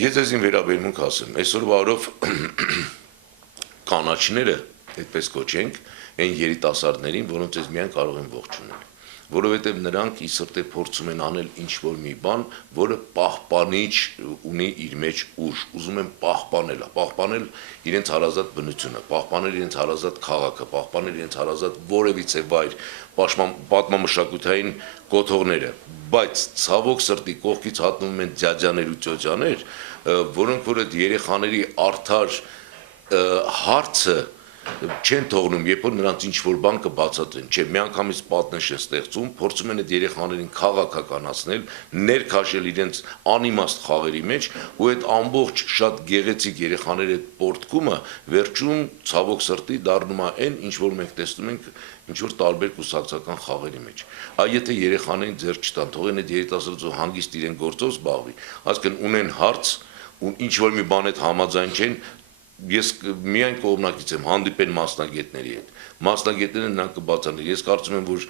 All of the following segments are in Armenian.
Ես ձեզին վերաբերմունք ասեմ, այսօրվա օրով կանաչները, այդպես կոչենք, այն երիտասարդներին, որոնց ես միայն կարող են ողջունել, որովհետև նրանք ի սրտե փորձում են անել ինչ-որ մի բան, որը պահպանիչ ունի իր մեջ ուժ, ուզում են պահպանել իրենց հարազատ բնությունը, պահպանել իրենց հարազատ քաղաքը, պահպանել իրենց հարազատ որևիցե վայր, պատմամշակութային կոթողները, բայց ցավոք սրտի կողքից հատնվում են ձյաձյաներ ու ծոցյաներ, որոնք որ այդ երեխաների արդար հարցը չեն թողնում, երբ որ նրանց ինչ-որ բան կբացատրեն, չէ, միանգամից պատնեշ է ստեղծում, փորձում են այդ երեխաներին քաղաքականացնել, ներքաշել իրենց անիմաստ խաղերի մեջ, ու այդ ամբողջ շատ գեղեցիկ երեխաների այդ պորտկումը վերջում ցավոք սրտի դառնում է այն, ինչ որ մենք տեսնում ենք ինչ-որ տարբեր կուսակցական խաղերի մեջ։ Այ եթե երեխաներին ձեռք չտան, թողեն այդ երիտասարդը հանգիստ իրեն գործով զբաղվի, այսինքն ունեն հարց, ու ինչ-որ մի բան հետ համաձայն չեն, ես միայն կողմնակից եմ, հանդիպեն մասնագետների հետ, մասնագետները նրանք կբացատրեն, ես կարծում եմ, որ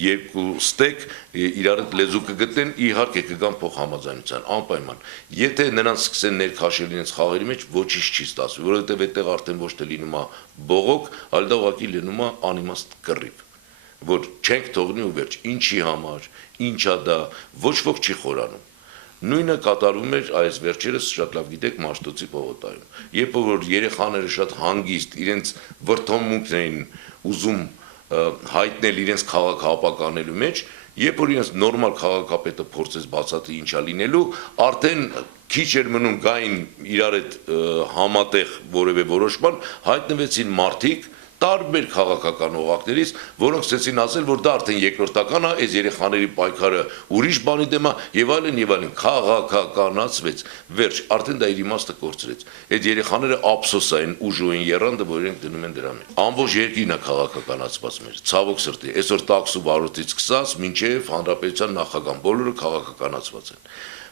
երկու ստեկ իրար հետ լեզու կգտնեն, իհարկե կգան փոխհամաձայնության, անպայման, եթե նրանց սկսեն ներքաշել իրենց խաղերի մեջ, ոչինչ չի ստացվի, որովհետև այդտեղ արդեն ոչ թե լինում է բողոք, այլ դա ուղղակի լինում է անիմաստ կռիվ, որ չենք թողնի ու վերջ, ինչի համար, ինչա դա, ոչ ոք չի խորանում։ Նույնը կատարվում էր այս վերջերս շատ լավ գիտեք Մաշտոցի պողոտայում, երբ որ երեխաները շատ հանգիստ իրենց վրդովմունքն էին ուզում հայտնել իրենց քաղաքապականելու մեջ, երբ որ իրենց նորմալ քաղաքապետը փորձեց բացատրի ինչա լինելու, արդեն քիչ էր մնում գային իրար հետ համատեղ որևէ որոշման, հայտնվեցին մարդիկ տարբեր քաղաքական օղակներից, որոնք ցեցին ասել, որ դա արդեն երկրորդական է, այս երեխաների պայքարը ուրիշ բանի դեմ է եւ այլն, քաղաքականացվեց, վերջ, արդեն դա իր իմաստը կորցրեց։ Այդ երեխաները ափսոսային ուժոյին եռանդը, որ իրենք դնում են դրա մեջ։ Ամբողջ երկիրն է քաղաքականացված մեր, ցավոք սրտի, այսօր տաքսու վարորդից սկսած մինչեւ հանրապետության նախագահ, բոլորը քաղաքականացված են։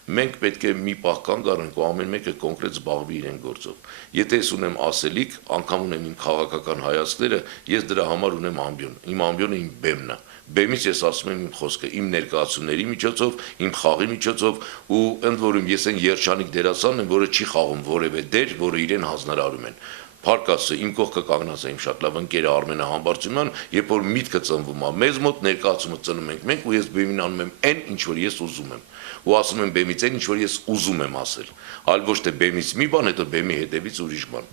Մենք պետք է մի պահ կանգ առնենք ու ամեն մեկը կոնկրետ զբաղվի իրեն գործով։ Եթե ես ունեմ ասելիք, անգամ ունեմ իմ քաղաքական հայացքները, ես դրա համար ունեմ ամբիոն։ Իմ ամբիոնը իմ բեմն է։ Բեմից ես ասում եմ իմ խոսքը, իմ ներկայացումների միջոցով, իմ խաղի միջոցով, ու ընդ որում ես այն երջանիկ դերասանն եմ, որը չի խաղում որևէ դեր, որը իրեն հանձնարարում են։ Փարկասը իմ կողքը կանգնած է իմ շատ լավ ընկերը Արմենը Համբարձումյան, երբ որ միտքը ծնվում է, մեզ մոտ ներկայացումը ծնում ենք մենք, ու ես բեմին անում եմ այն, ինչ որ ես ուզում եմ, ու ասում եմ բեմից այն, ինչ որ ես ուզում եմ ասել, այլ ոչ թե բեմից մի բան, հետո բեմի հետևից ուրիշ բան։